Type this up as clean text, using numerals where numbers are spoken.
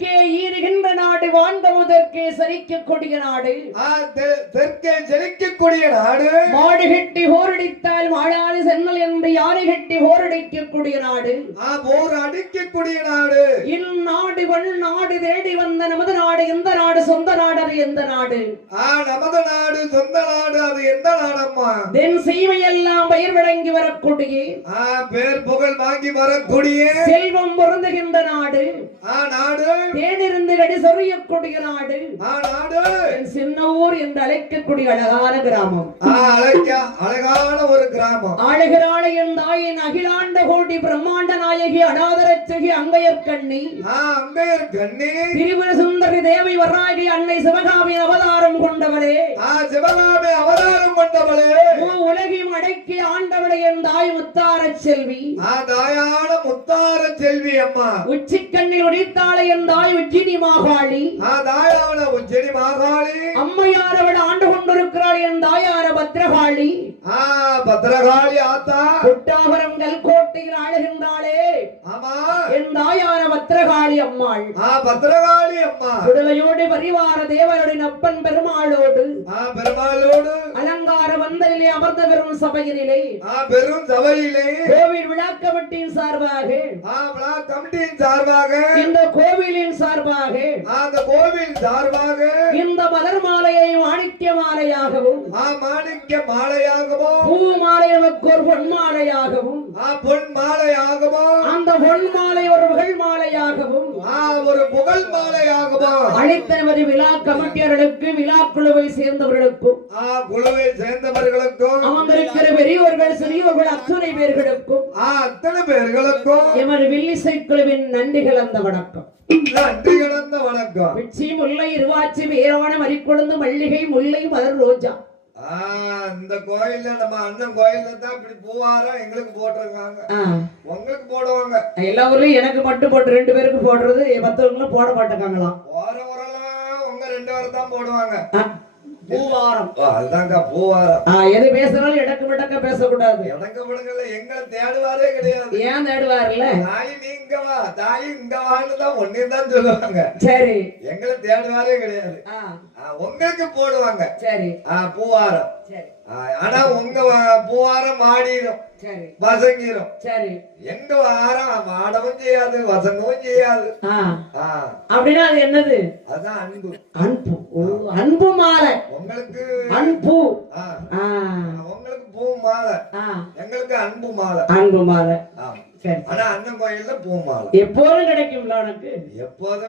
வடக்கே ஈறுகின்ற நாடு வான்கமுதற்கே சரிக்கக்கூடிய நாடு தெற்கே செழிக்கக்கூடிய நாடு மாடு கட்டி போரடித்தால் மாடாது சென்னல் என்று யானை கட்டி போரடிக்கக்கூடிய நாடு போர் அடிக்கக்கூடிய நாடு இந்நாடு நாடு தேடி வந்த நமது நாடு எந்த நாடு சொந்த நாடு அது எந்த நாடு நமது நாடு சொந்த நாடு அது எந்த நாடம்மா தென் சீமையெல்லாம் பயிர் விளங்கி வரக்கூடிய பேர் புகழ் வாங்கி வரக்கூடிய செல்வம் பொருந்துகின்ற நாடு நாடு தேனிருந்து கடி சொறியக்கூடிய நாடு நாடு சின்ன ஊர் என்று அழைக்கக்கூடிய அழகான கிராமம் அழகான ஒரு கிராமம் ஆளுகிறாள என் தாயின் அகிலாண்ட கோடி பிரம்மாண்ட நாயகி அநாதரட்சகி அங்கையர்கண்ணி திரிபுர சுந்தரி தேவி வராகி அன்னை சிவகாமி அவதாரம் கொண்டவளே சிவகாமி அவதாரம் கொண்டவளே உலகையும் அடக்கி ஆண்டவளே என் தாய் முத்தார செல்வி தாயான முத்தார செல்வி அம்மா உச்சி கண்ணில் உடைத்தாள என் தாய் உச்சினி மாகாளி தாயான உச்சினி மாகாளி அம்மையார் அவள் ஆண்டு கொண்டிருக்கிறாள் என் தாயார பத்ரகாளி பத்ரகாளி ஆத்தா புட்டாபரங்கள் கோட்டையில் ஆளுகின்றாளே ஆமா என் தாயார பத்ரகாளி அம்மாள் பத்ரகாளி அம்மா சுடலையோடு பரிவார தேவருடைய அப்பன் பெருமாளோடு அலங்கார வந்தலிலே அமர்ந்த பெரும் சபையிலே கோவில் விழா கமிட்டியின் சார்பாக இந்த கோவிலின் சார்பாக இந்த மலர் மாலையை மாணிக்க மாலையாகவும் பூ மாலை நமக்கு ஒரு பொன் மாலையாகவும் அந்த பொன் மாலை ஒரு புகழ் மாலையாகவும் அழைத்தனது விழா கமிட்டியர்களுக்கு விழா குழுவை சேர்ந்தவர்களுக்கும் அமர்ந்திருக்கிற பெரியோர்கள் சிறியோர்கள் அத்தனை பேர்களுக்கும் எமது வில்லிசை குழுவின் நன்றி கலந்த வணக்கம். வெச்சி முல்லை இருவாச்சி வீரவன மறிக்கொழுந்து மல்லிகை முல்லை மலர் ரோஜா. இந்த கோயில்ல நம்ம அண்ணன் கோயில்ல தான் இப்படி பூவாரம் எங்களுக்கு போட்டிருக்காங்க, உங்களுக்கு போடுவாங்க. எல்லா ஊர்லயும் எனக்கு மட்டும் போட்டு 2 பேருக்கு போடுறது, மத்தவங்களும் போட மாட்டேங்காங்களாம். போற ஊரெல்லாம் உங்க 2 பேரும் தான் போடுவாங்க பூவாரம். அதுதாங்க பூவாரம். எது பேசுறாலும் இடக்கு மடக்க பேசக்கூடாது. இடக்கு மடக்கல எங்களை தேடுவாரே கிடையாது. ஏன் தேடுவார்ல? தாய் நீங்க வா, தாய் இங்க வான்னு தான் ஒன்னே தான் சொல்லுவாங்க. சரி, எங்களை தேடுவாரே கிடையாது. உங்களுக்கு போடுவாங்க. சரி, பூவாரம். சரி, ஆனா உங்க பூவாரம் ஆடிடும், வசங்கிரும். சரி, எங்க வாரம் ஆடவும் செய்யாது, வசங்கவும் செய்யாது. அப்படின்னா அது என்னது? அதான் அன்பு. அன்பு, அன்பு மாலை. உங்களுக்கு அன்பு, உங்களுக்கு பூ மாலை, எங்களுக்கு அன்பு மாலை. அன்பு மாலை. ஆனா அண்ணன் கோயில்ல பூ மாலை எப்போதும் கிடைக்கும்ல உனக்கு? எப்போதும்